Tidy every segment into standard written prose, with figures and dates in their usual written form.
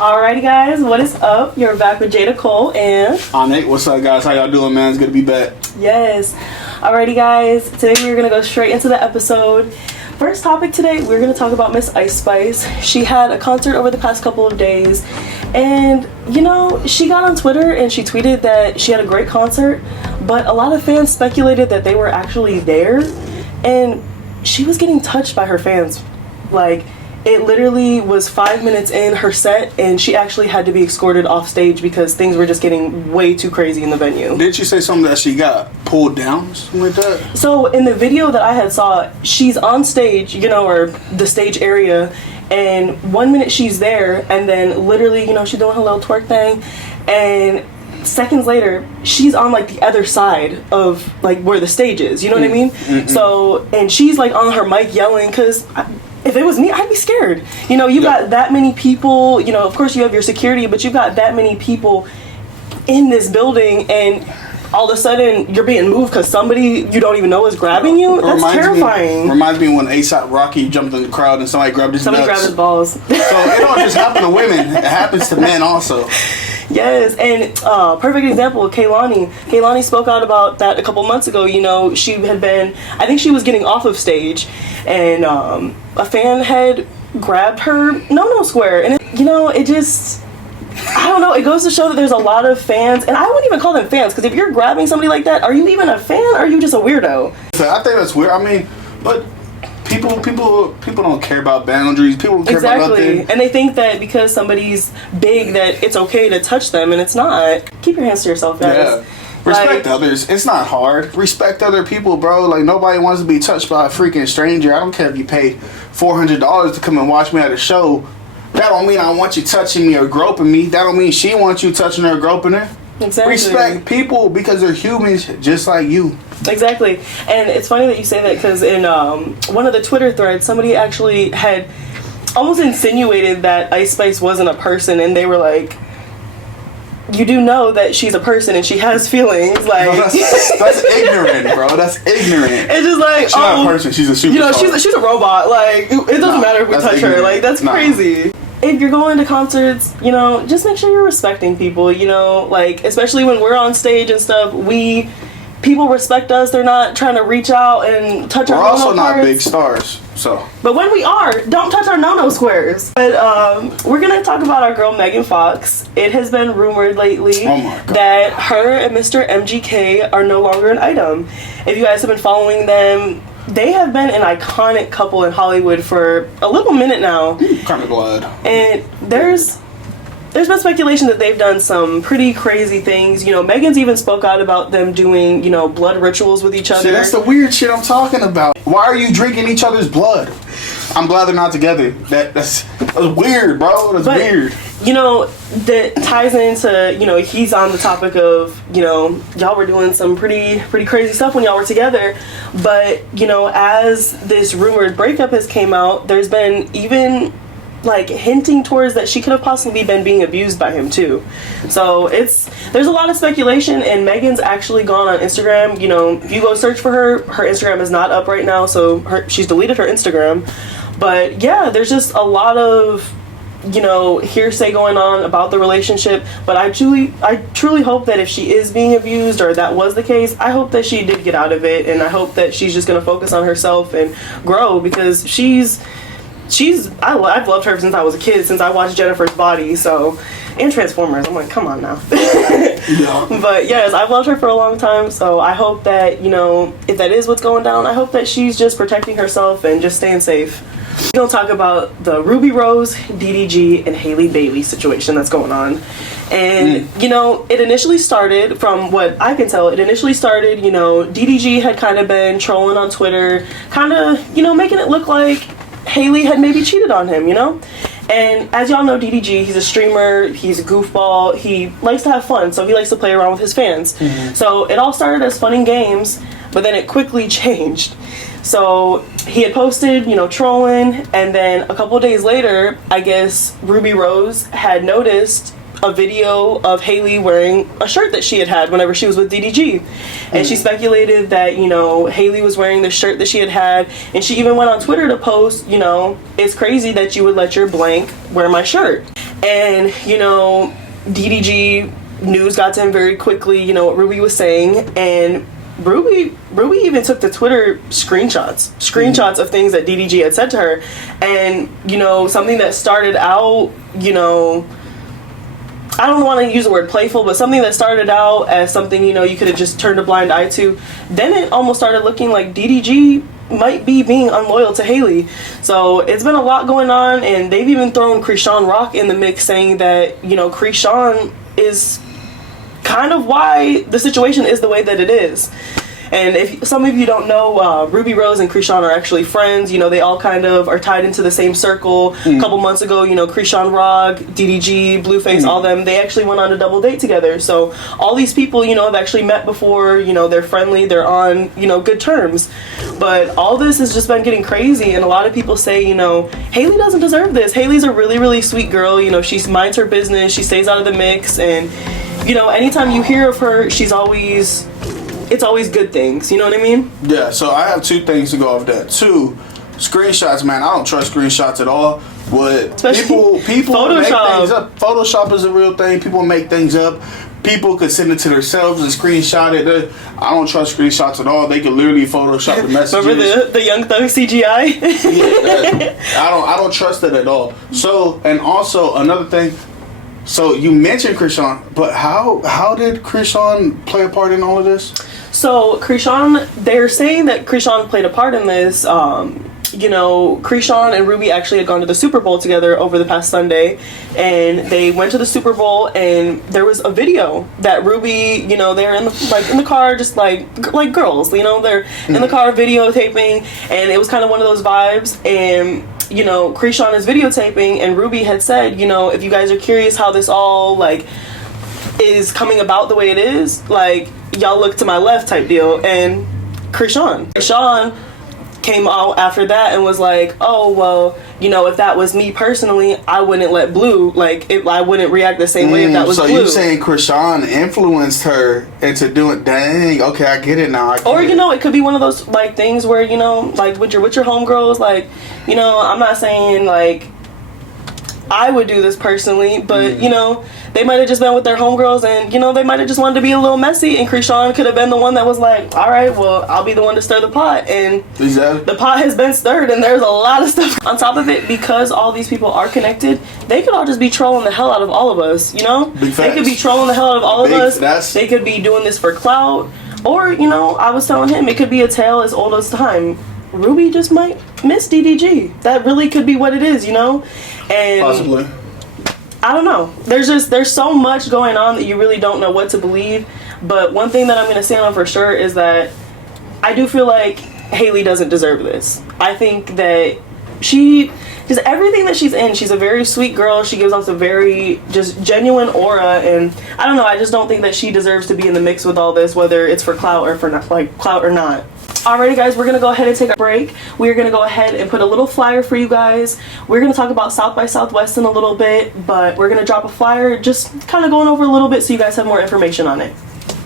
Alrighty guys, what is up? You're back with Jada Cole and I'm Nate. What's up guys? How y'all doing, man? It's good to be back. Yes. Alrighty guys, today we're gonna go straight into the episode. First topic today, we're gonna talk about Miss Ice Spice. She had a concert over the past couple of days, and you know, she got on Twitter and she tweeted that she had a great concert, but a lot of fans speculated that they were actually there, and she was getting touched by her fans. Like, it literally was 5 minutes in her set, and she actually had to be escorted off stage because things were just getting way too crazy in the venue. Did she say something that she got pulled down, something like that? So in the video that I had saw, she's on stage, you know, or the stage area, and 1 minute she's there, and then literally, you know, she's doing her little twerk thing, and seconds later, she's on like the other side of like where the stage is, you know what I mean? Mm-hmm. So, and she's like on her mic yelling, because if it was me, I'd be scared. You know, you got that many people, you know, of course you have your security, but you've got that many people in this building, and all of a sudden you're being moved because somebody you don't even know is grabbing you. That's terrifying. Reminds me when A$AP Rocky jumped in the crowd and somebody grabbed his nuts. Grabbed his balls. So it don't just happen to women, it happens to men also. Yes, and perfect example, Kehlani. Kehlani spoke out about that a couple months ago. You know, she had been, I think she was getting off of stage, and a fan had grabbed her no square, and it, you know, it just, I don't know, it goes to show that there's a lot of fans, and I wouldn't even call them fans, because if you're grabbing somebody like that, are you even a fan, or are you just a weirdo? So I think that's weird. I mean, but people don't care about boundaries. People don't care about nothing. And they think that because somebody's big that it's okay to touch them, and it's not. Keep your hands to yourself, guys. Yeah. Respect others. It's not hard. Respect other people, bro. Like, nobody wants to be touched by a freaking stranger. I don't care if you pay $400 to come and watch me at a show. That don't mean I want you touching me or groping me. That don't mean she wants you touching her or groping her. Exactly. Respect people because they're humans just like you. Exactly. And it's funny that you say that, because in one of the Twitter threads, somebody actually had almost insinuated that Ice Spice wasn't a person, and they were like, you do know that she's a person and she has feelings. Like, no, that's ignorant, bro. That's ignorant. It's just like, she's not a person. She's a superstar. You know, she's a robot. Like, it doesn't matter if we touch her. Like, that's crazy. If you're going to concerts, you know, just make sure you're respecting people. You know, like, especially when we're on stage and stuff, people respect us. They're not trying to reach out and touch our no-no We're also not parts. big stars, so. But when we are, don't touch our no-no squares. But we're going to talk about our girl Megan Fox. It has been rumored lately that her and Mr. MGK are no longer an item. If you guys have been following them, they have been an iconic couple in Hollywood for a little minute now. Kind of glad. And there's been speculation that they've done some pretty crazy things. You know, Megan's even spoke out about them doing, you know, blood rituals with each other. See, that's the weird shit I'm talking about. Why are you drinking each other's blood? I'm glad they're not together. That's weird, bro. That's weird. You know, that ties into, you know, he's on the topic of, you know, y'all were doing some pretty crazy stuff when y'all were together. But, you know, as this rumored breakup has came out, there's been even like hinting towards that she could have possibly been being abused by him too. So there's a lot of speculation, and Megan's actually gone on Instagram. You know, if you go search for her Instagram is not up right now, so she's deleted her Instagram. But yeah, there's just a lot of, you know, hearsay going on about the relationship. But I truly hope that if she is being abused, or that was the case, I hope that she did get out of it, and I hope that she's just gonna focus on herself and grow, because I've loved her since I was a kid, since I watched Jennifer's Body, and Transformers. I'm like, come on now. Yeah. But yes, I've loved her for a long time, so I hope that, you know, if that is what's going down, I hope that she's just protecting herself and just staying safe. We're going to talk about the Ruby Rose, DDG, and Haley Bailey situation that's going on. And, you know, it initially started, from what I can tell, you know, DDG had kind of been trolling on Twitter, kind of, you know, making it look like Haley had maybe cheated on him, you know? And as y'all know, DDG, he's a streamer, he's a goofball, he likes to have fun, so he likes to play around with his fans. Mm-hmm. So it all started as fun and games, but then it quickly changed. So he had posted, you know, trolling, and then a couple of days later, I guess Ruby Rose had noticed a video of Haley wearing a shirt that she had whenever she was with DDG. And she speculated that, you know, Haley was wearing the shirt that she had, and she even went on Twitter to post, you know, it's crazy that you would let your blank wear my shirt. And, you know, DDG news got to him very quickly, you know, what Ruby was saying. And Ruby even took the Twitter screenshots of things that DDG had said to her. And, you know, something that started out, you know, I don't want to use the word playful, but something that started out as something, you know, you could have just turned a blind eye to, then it almost started looking like DDG might be being unloyal to Haley. So it's been a lot going on, and they've even thrown Krishan Rock in the mix, saying that, you know, Krishan is kind of why the situation is the way that it is. And if some of you don't know, Ruby Rose and Krishan are actually friends. You know, they all kind of are tied into the same circle. A couple months ago, you know, Krishan Rock, DDG, Blueface, all them, they actually went on a double date together. So all these people, you know, have actually met before. You know, they're friendly, they're on, you know, good terms. But all this has just been getting crazy, and a lot of people say, you know, Haley doesn't deserve this. Haley's a really, really sweet girl. You know, she minds her business, she stays out of the mix, and, you know, anytime you hear of her, it's always good things, you know what I mean? Yeah, so I have 2 things to go off that. 2, screenshots, man. I don't trust screenshots at all. What people Photoshop. make things up. Photoshop is a real thing. People make things up. People could send it to themselves and screenshot it. I don't trust screenshots at all. They could literally Photoshop the messages. Remember the Young Thug CGI? Yeah, I don't trust it at all. So, and also another thing. So you mentioned Krishan, but how did Krishan play a part in all of this? So Krishan, they're saying that Krishan played a part in this. You know, Krishan and Ruby actually had gone to the Super Bowl together over the past Sunday, and they went to the Super Bowl, and there was a video that Ruby, you know, they're in the car, just like girls, you know, they're in the car videotaping, and it was kind of one of those vibes. And, you know, Krishan is videotaping, and Ruby had said, you know, if you guys are curious how this all like is coming about the way it is, like, y'all look to my left type deal. And Krishan came out after that and was like, oh, well, you know, if that was me personally, I wouldn't let Blue, like, I wouldn't react the same way if that was so Blue. So you saying Krishan influenced her into doing, dang, okay, I get it now. Or, you know, it could be one of those, like, things where, you know, like, with your homegirls, like, you know, I'm not saying, like, I would do this personally, but, you know, they might have just been with their homegirls, and, you know, they might have just wanted to be a little messy, and Krishan could have been the one that was like, all right, well, I'll be the one to stir the pot. And the pot has been stirred, and there's a lot of stuff on top of it. Because all these people are connected, they could all just be trolling the hell out of all of us, you know? They could be trolling the hell out of all of us. They could be doing this for clout. Or, you know, I was telling him, it could be a tale as old as time. Ruby just might miss DDG. That really could be what it is, you know? And possibly. I don't know. There's so much going on that you really don't know what to believe. But one thing that I'm going to stand on for sure is that I do feel like Haley doesn't deserve this. I think that just everything that she's in, she's a very sweet girl. She gives off a very just genuine aura, and I don't know, I just don't think that she deserves to be in the mix with all this, whether it's for clout or for not, like clout or not. Alrighty guys, we're gonna go ahead and take a break. We're gonna go ahead and put a little flyer for you guys. We're gonna talk about South by Southwest in a little bit, but we're gonna drop a flyer, just kind of going over a little bit so you guys have more information on it.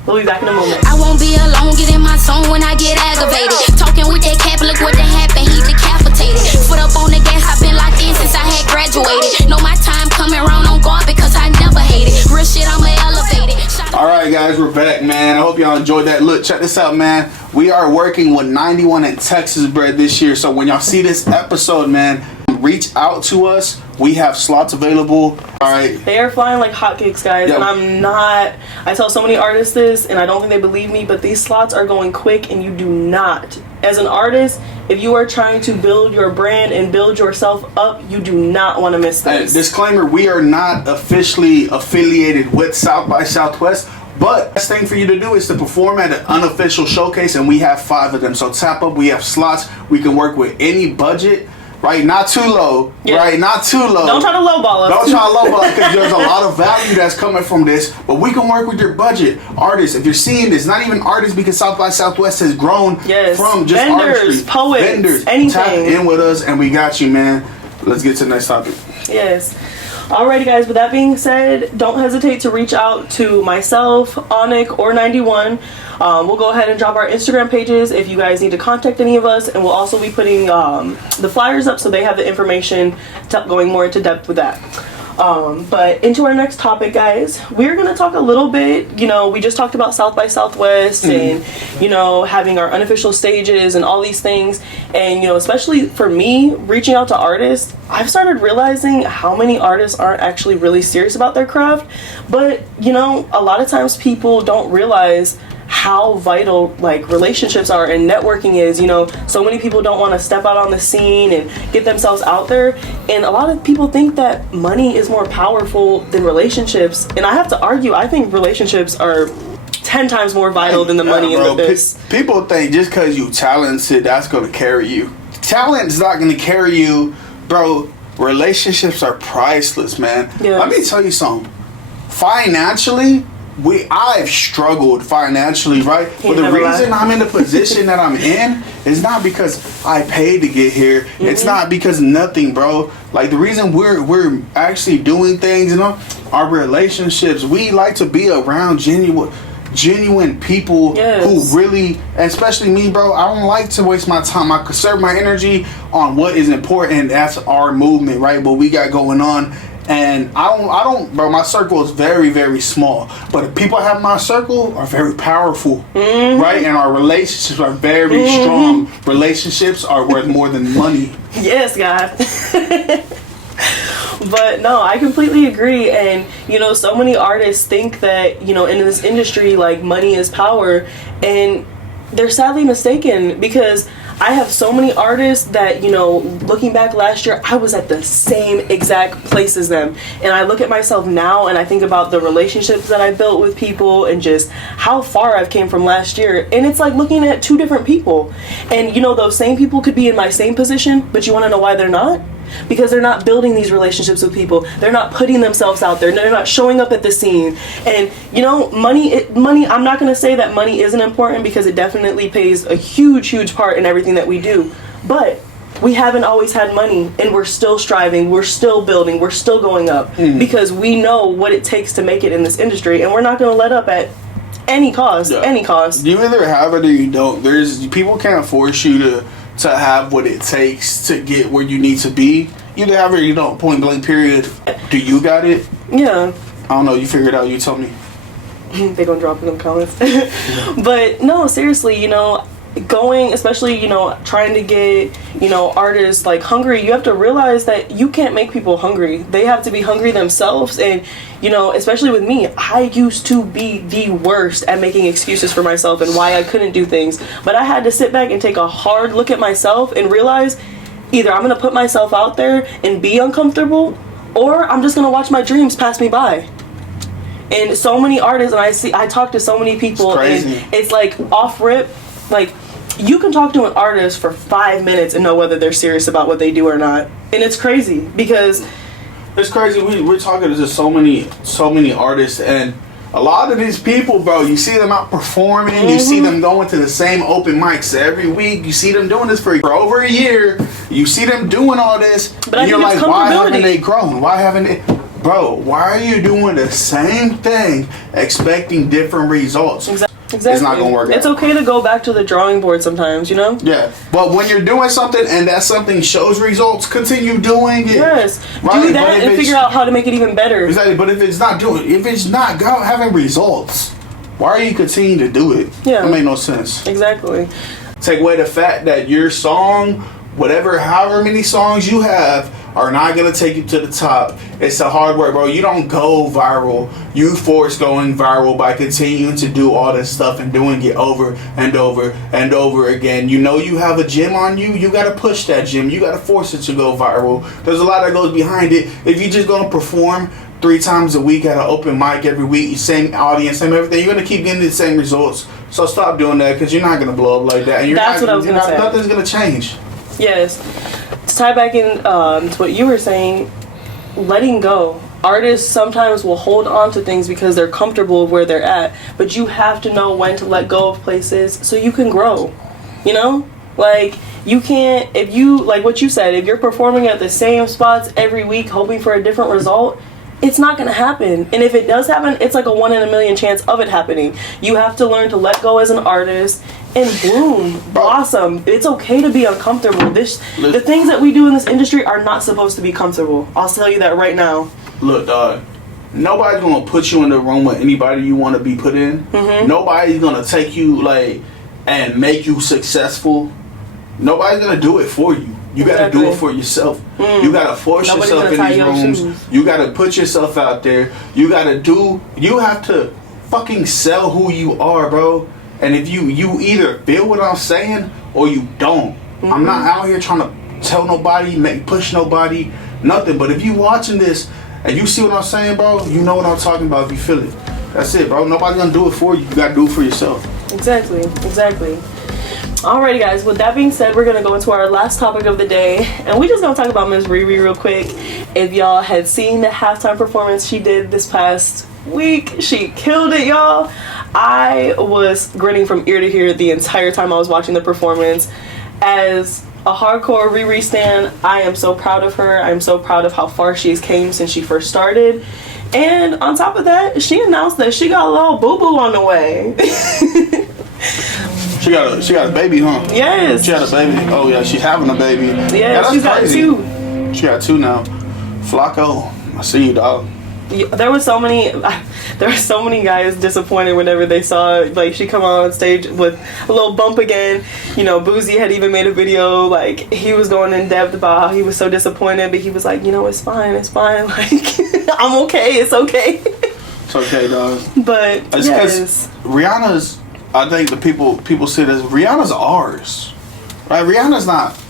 We'll be back in a moment. I won't be alone, get in my zone when I get aggravated. Talking with that cap, look what happened, he decapitated. Foot up on the gas, I've been locked in since I had graduated. Know my time coming round on guard because I never hated. Real shit, I'ma elevate it. Alright guys, we're back, man. I hope y'all enjoyed that. Look, check this out, man. We are working with 91 and Texas Bread this year. So when y'all see this episode, man, reach out to us. We have slots available. Alright. They are flying like hotcakes, guys. Yep. And I tell so many artists this, and I don't think they believe me, but these slots are going quick, and you do not. As an artist, if you are trying to build your brand and build yourself up, you do not want to miss this. Disclaimer, we are not officially affiliated with South by Southwest, but the best thing for you to do is to perform at an unofficial showcase, and we have 5 of them. So tap up, we have slots. We can work with any budget. Right, not too low. Yeah. Right, not too low. Don't try to lowball us. Don't try to lowball us, because there's a lot of value that's coming from this. But we can work with your budget. Artists, if you're seeing this, not even artists, because South by Southwest has grown from just vendors, artistry. Poets, vendors, anything. Tap in with us, and we got you, man. Let's get to the next topic. Yes. Alrighty guys, with that being said, don't hesitate to reach out to myself, Onik, or 91. We'll go ahead and drop our Instagram pages if you guys need to contact any of us, and we'll also be putting the flyers up so they have the information going more into depth with that. But into our next topic, guys, we're going to talk a little bit, you know, we just talked about South by Southwest and, you know, having our unofficial stages and all these things. And, you know, especially for me, reaching out to artists, I've started realizing how many artists aren't actually really serious about their craft. But, you know, a lot of times people don't realize how vital like relationships are and networking is. You know, so many people don't want to step out on the scene and get themselves out there, and a lot of people think that money is more powerful than relationships, and I have to argue, I think relationships are 10 times more vital than the money in this. People think just because you talented, that's going to carry you. Talent's not going to carry you, bro. Relationships are priceless, man. Yes. Let me tell you something. Financially, I've struggled financially, right? But the reason I'm in the position that I'm in is not because I paid to get here. It's not because nothing, bro. Like, the reason we're actually doing things, you know, our relationships, we like to be around genuine people who really, especially me, bro, I don't like to waste my time. I conserve my energy on what is important, and that's our movement, right? What we got going on. And I don't, bro, my circle is very, very small. But the people I have in my circle are very powerful, right? And our relationships are very strong. Relationships are worth more than money. Yes, God. But no, I completely agree. And, you know, so many artists think that, you know, in this industry, like, money is power. And they're sadly mistaken, because I have so many artists that, you know, looking back last year, I was at the same exact place as them. And I look at myself now and I think about the relationships that I built with people and just how far I've came from last year. And it's like looking at two different people. And, you know, those same people could be in my same position, but you want to know why they're not? Because they're not building these relationships with people. They're not putting themselves out there. They're not showing up at the scene. And, you know, money, I'm not going to say that money isn't important, because it definitely plays a huge, huge part in everything that we do. But we haven't always had money, and we're still striving. We're still building. We're still going up, because we know what it takes to make it in this industry, and we're not going to let up at any cost. Yeah. Any cost. You either have it or you don't. People can't force you to have what it takes to get where you need to be. You either have it or you don't. Point blank, period. Do you got it? Yeah. I don't know. You figure it out. You tell me. They gonna drop in them comments. But no, seriously, you know, going, especially, you know, trying to get, you know, artists like hungry, you have to realize that you can't make people hungry. They have to be hungry themselves. And, you know, especially with me, I used to be the worst at making excuses for myself and why I couldn't do things. But I had to sit back and take a hard look at myself and realize either I'm going to put myself out there and be uncomfortable, or I'm just going to watch my dreams pass me by. And so many artists, and I talk to so many people, and it's like off rip, like, you can talk to an artist for 5 minutes and know whether they're serious about what they do or not. And it's crazy, because it's crazy. We're talking to so many artists, and a lot of these people, bro, you see them out performing, you see them going to the same open mics every week, you see them doing this for over a year, you see them doing all this, but and you're like, why haven't they grown? Why haven't they? Bro, why are you doing the same thing expecting different results? Exactly. It's not gonna work out. It's okay to go back to the drawing board sometimes, you know? Yeah. But when you're doing something and that something shows results, continue doing it. Yes. Right? Do that and figure out how to make it even better. Exactly. But if it's not having results, why are you continuing to do it? Yeah. That makes no sense. Exactly. Take away the fact that your song, however many songs you have, are not going to take you to the top. It's the hard work, bro. You don't go viral. You force going viral by continuing to do all this stuff and doing it over and over and over again. You know you have a gym on you. You got to push that gym. You got to force it to go viral. There's a lot that goes behind it. If you're just going to perform 3 times a week at an open mic every week, same audience, same everything, you're going to keep getting the same results. So stop doing that, because you're not going to blow up like that. And That's what I was going to say. Nothing's going to change. Yes. To tie back in to what you were saying, letting go. Artists sometimes will hold on to things because they're comfortable where they're at, but you have to know when to let go of places so you can grow. You know? Like, you can't, if you, like what you said, if you're performing at the same spots every week hoping for a different result, it's not going to happen. And if it does happen, it's like a 1 in a million chance of it happening. You have to learn to let go as an artist and bloom, blossom. It's okay to be uncomfortable. The things that we do in this industry are not supposed to be comfortable. I'll tell you that right now. Look, dog. Nobody's gonna put you in the room with anybody you want to be put in. Mm-hmm. Nobody's gonna take you like and make you successful. Nobody's gonna do it for you. You gotta do it for yourself. You gotta force yourself in these rooms. You gotta put yourself out there. You have to fucking sell who you are, bro. And if you either feel what I'm saying or you don't. I'm not out here trying to tell nobody, push nobody, nothing. But if you watching this and you see what I'm saying, bro, you know what I'm talking about if you feel it. That's it, bro. Nobody's gonna do it for you. You gotta do it for yourself. Exactly. Alrighty, guys, with that being said, we're gonna go into our last topic of the day, and we just gonna talk about Miss Riri real quick. If y'all had seen the halftime performance she did this past week, she killed it, y'all. I was grinning from ear to ear the entire time I was watching the performance. As a hardcore Riri stan, I am so proud of her. I'm so proud of how far she's came since she first started. And on top of that, she announced that she got a little boo-boo on the way. She got a baby, huh? Yes. She had a baby. Oh yeah, she's having a baby. Yeah, she's got two. She got two now. Flacco, I see you, dog. There were so many guys disappointed whenever they saw like she come on stage with a little bump again. You know, Boozy had even made a video like he was going in depth about how he was so disappointed, but he was like, you know, it's fine, like I'm okay, it's okay. It's okay, dog. But it's yes, Rihanna's. I think the people say this. Rihanna's ours, right? Rihanna's not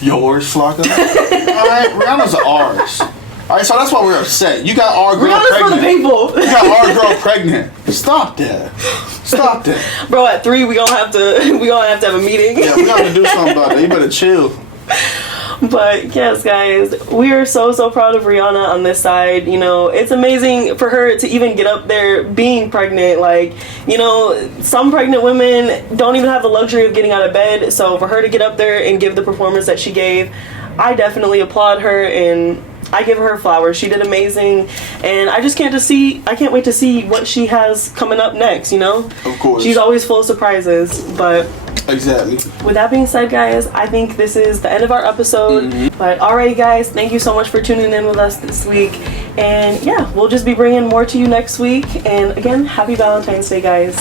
yours, Flocka. All right, Rihanna's ours. All right, so that's why we're upset. You got our girl Rihanna's pregnant. for the people. You got our girl pregnant. Stop that, bro. At 3, we gonna have to have a meeting. Yeah, we have to do something about that. You better chill. But yes, guys, we are so proud of Rihanna on this side. You know, it's amazing for her to even get up there being pregnant. Like, you know, some pregnant women don't even have the luxury of getting out of bed. So for her to get up there and give the performance that she gave, I definitely applaud her and I give her flowers. She did amazing, and I can't wait to see what she has coming up next, you know? Of course. She's always full of surprises, but exactly. With that being said, guys, I think this is the end of our episode. Mm-hmm. But alright, guys, thank you so much for tuning in with us this week. And yeah, we'll just be bringing more to you next week. And again, happy Valentine's Day, guys.